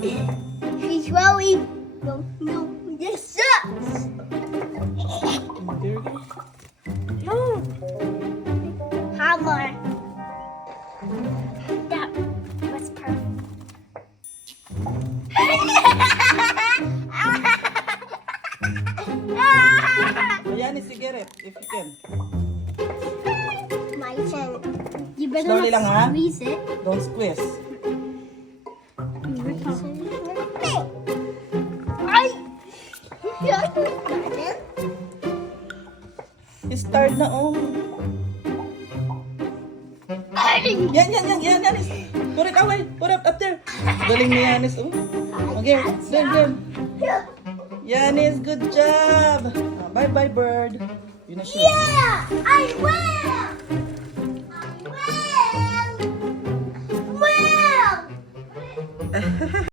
She's really. No, this sucks. Very good. No. Hammer. That was perfect. Yanis, you get it if you can. My turn. You better Slowly lang, ha? not squeeze it. Don't squeeze. Ay! Start na, oh. Yan, Yanis. Put it away. Put it up there. Galing ni Yanis, oh. Okay, then. Yanis, good job. Bye-bye, bird. Yun na siya. Yeah! I will! I will! Will!